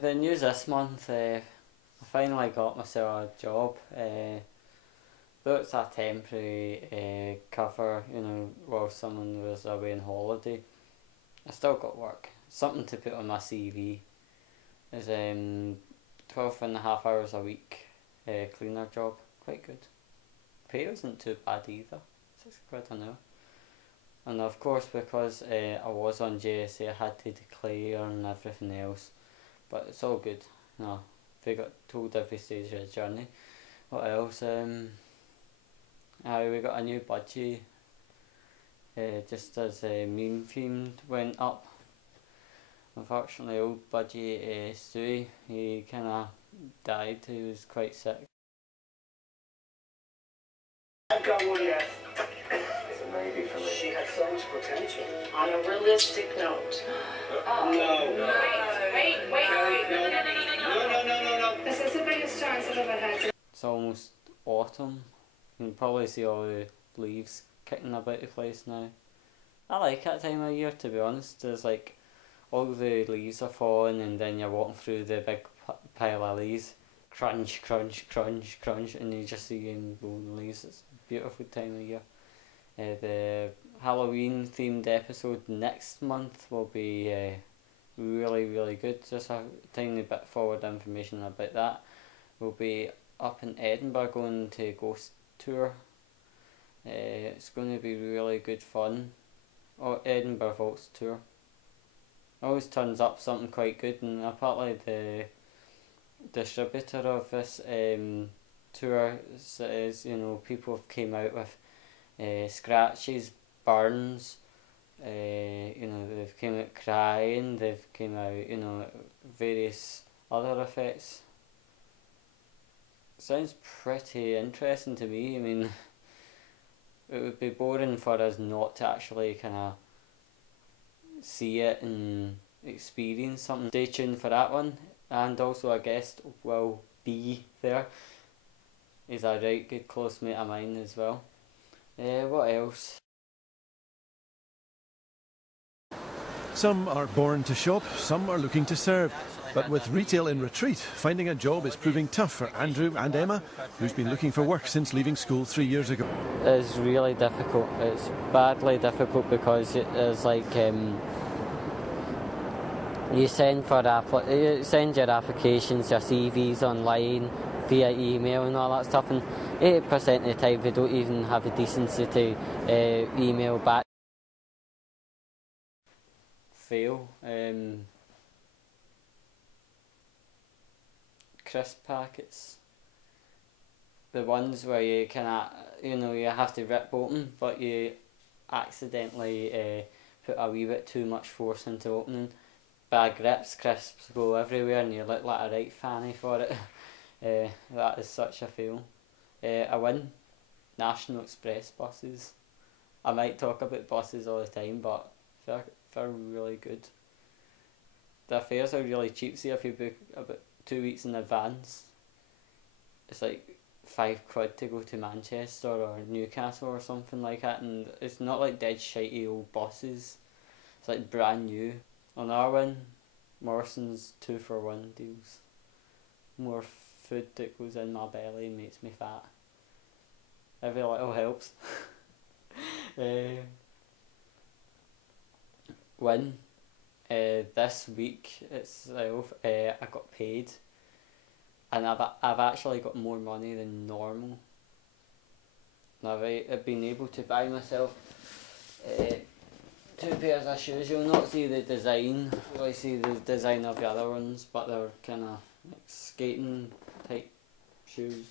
The news this month, I finally got myself a job. Though it's a temporary cover, you know, while someone was away on holiday, I still got work. Something to put on my CV. Is 12.5 hours a week, cleaner job. Quite good. Pay wasn't too bad either. £6 an hour. And of course, because I was on JSA, I had to declare and everything else. But it's all good. No, we got told every stage of the journey. What else? We got a new budgie. Just as meme themed went up. Unfortunately, old budgie Stewie, he kind of died. He was quite sick. I've got one yet. It's a maybe for me. She had so much potential. On a realistic note. Oh, no. No. This is the biggest chance I've ever had. It's almost autumn. You can probably see all the leaves kicking about the place now. I like that time of year, to be honest. There's like all the leaves are falling, and then you're walking through the big pile of leaves. Crunch, crunch, crunch, crunch, and you just see them golden leaves. It's a beautiful time of year. The Halloween themed episode next month will be really, really good. Just a tiny bit forward information about that. We'll be up in Edinburgh going to Ghost Tour. It's going to be really good fun. Oh, Edinburgh Vaults Tour. Always turns up something quite good, and apparently the distributor of this tour says, you know, people have came out with scratches, burns, you know, they've came out crying, they've came out, you know, various other effects. Sounds pretty interesting to me. I mean, it would be boring for us not to actually kind of see it and experience something. Stay tuned for that one. And also a guest will be there. He's a right good close mate of mine as well. What else? Some are born to shop, some are looking to serve. But with retail in retreat, finding a job is proving tough for Andrew and Emma, who's been looking for work since leaving school 3 years ago. It's really difficult. It's badly difficult because it's like you send your applications, your CVs online via email and all that stuff, and 80% of the time they don't even have the decency to email back. Fail. Crisp packets. The ones where you you have to rip open, but you accidentally put a wee bit too much force into opening. Bag rips, crisps go everywhere, and you look like a right fanny for it. That is such a fail. A win. National Express buses. I might talk about buses all the time, but they're really good. The fares are really cheap. See, if you book about 2 weeks in advance, it's like £5 to go to Manchester or Newcastle or something like that, and it's not like dead shitey old buses. It's like brand new. On our one, Morrison's 2-for-1 deals. More food that goes in my belly makes me fat. Every little helps. Win. This week itself, I got paid, and I've actually got more money than normal. I've been able to buy myself 2 pairs of shoes. You'll not see the design. You'll really see the design of the other ones, but they're kind of like skating type shoes.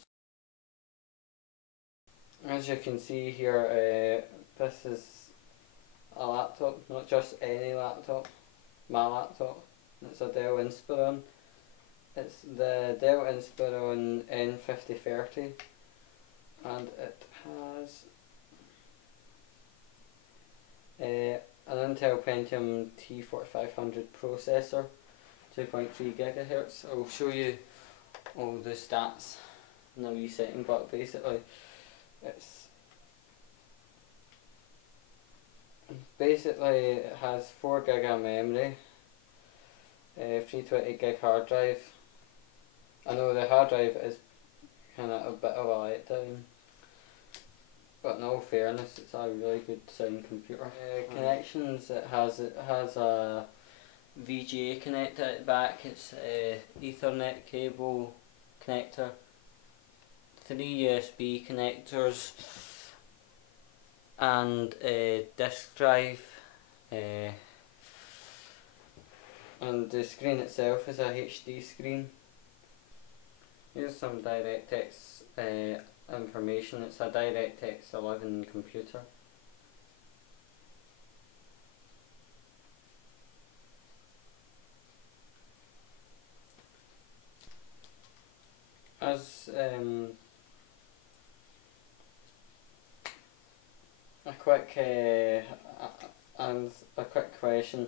As you can see here, this is a laptop, not just any laptop, my laptop. It's a Dell Inspiron. It's the Dell Inspiron N5030, and it has an Intel Pentium T4500 processor, 2.3 GHz. I'll show you all the stats in a wee second, but basically it has 4 gig of memory, 320 gig hard drive. I know the hard drive is kind of a bit of a letdown, but in all fairness, it's a really good sound computer. Connections, it has a VGA connector at the back. It's a Ethernet cable connector, 3 USB connectors, and a disk drive. And the screen itself is a HD screen. Here's some DirectX information. It's a DirectX 11 computer. As a quick question,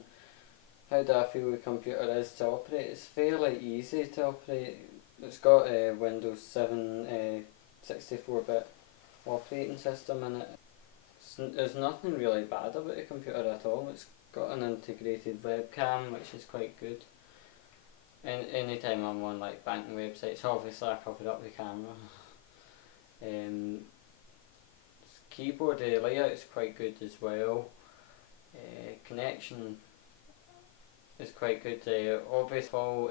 how do I feel the computer is to operate? It's fairly easy to operate. It's got a Windows 7 64-bit operating system in it. There's nothing really bad about the computer at all. It's got an integrated webcam, which is quite good. And anytime I'm on like banking websites, obviously I covered up the camera. Keyboard layout is quite good as well. Connection is quite good. Obviously all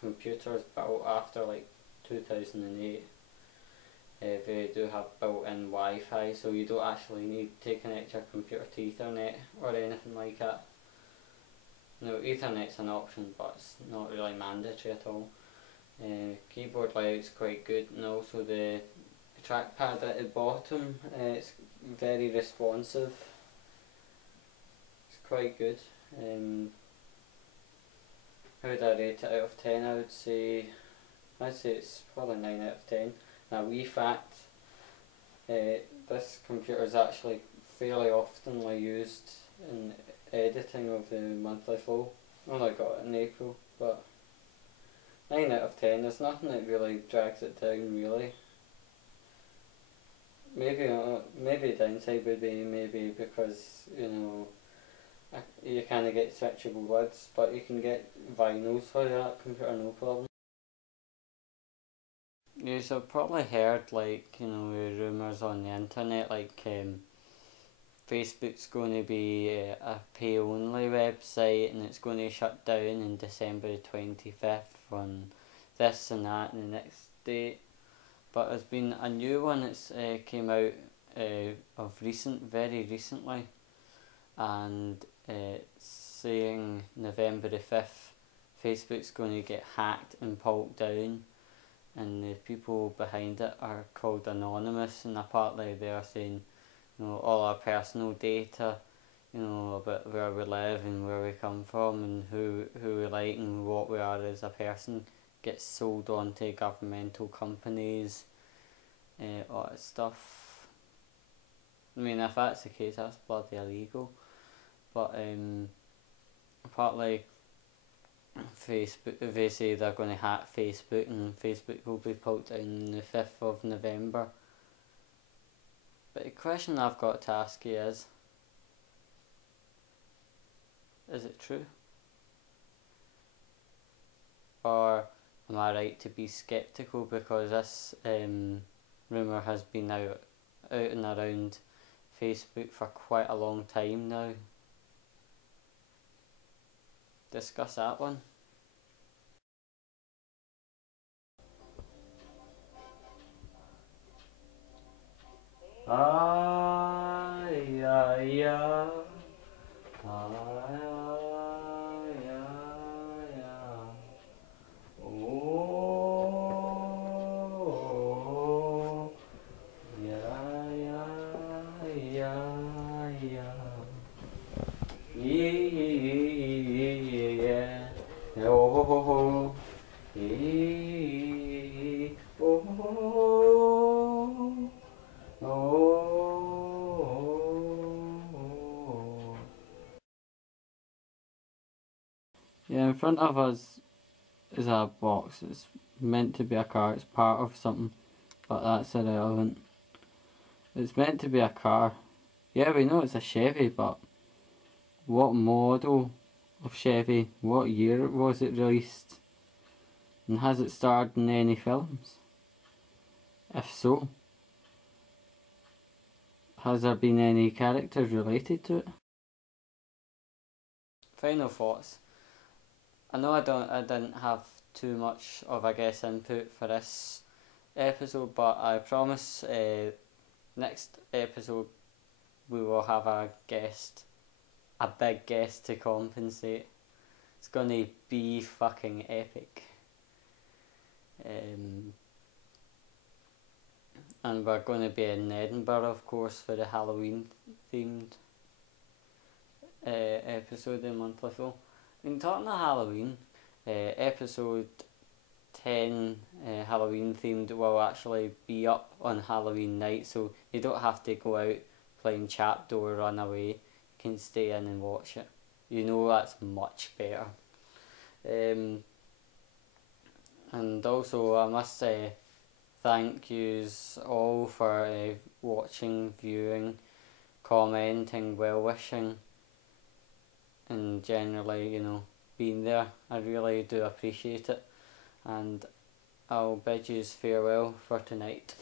computers built after like 2008, they do have built-in Wi-Fi, so you don't actually need to connect your computer to Ethernet or anything like that. No, Ethernet's an option, but it's not really mandatory at all. Keyboard layout's quite good, and also the trackpad at the bottom, it's very responsive. It's quite good. How would I rate it out of 10? I'd say it's probably 9 out of 10. Now, wee fact, this computer is actually fairly oftenly used in editing of the monthly flow. I only got it in April, but 9 out of 10. There's nothing that really drags it down, really. Maybe downside would be maybe because, you know, you kind of get switchable lids, but you can get vinyls for that computer, no problem. You've probably heard, like, you know, rumours on the internet, like Facebook's going to be a pay-only website and it's going to shut down in December the 25th on this and that and the next date. But there's been a new one that's came out very recently, and saying November the 5th Facebook's going to get hacked and pulled down, and the people behind it are called Anonymous, and apparently they are saying, you know, all our personal data, you know, about where we live and where we come from and who we like and what we are as a person gets sold on to governmental companies, all that stuff. I mean, if that's the case, that's bloody illegal. But apparently Facebook, they say they're going to hack Facebook and Facebook will be pulled down on the 5th of November. But the question I've got to ask you is it true? Or am I right to be sceptical because this rumour has been out and around Facebook for quite a long time now? Discuss that one. Yeah, in front of us is a box. It's meant to be a car. It's part of something, but that's irrelevant. It's meant to be a car. Yeah, we know it's a Chevy, but what model of Chevy, what year was it released? And has it starred in any films? If so, has there been any characters related to it? Final thoughts. I know I didn't have too much of a guest input for this episode, but I promise next episode we will have a big guest to compensate. It's gonna be fucking epic. And we're going to be in Edinburgh, of course, for the Halloween themed episode of Monthly Full. In talking of Halloween, episode 10 Halloween themed will actually be up on Halloween night, so you don't have to go out playing Chapter or run away. You can stay in and watch it. You know that's much better. And also I must say thank yous all for watching, viewing, commenting, well-wishing, and generally, being there. I really do appreciate it, and I'll bid yous farewell for tonight.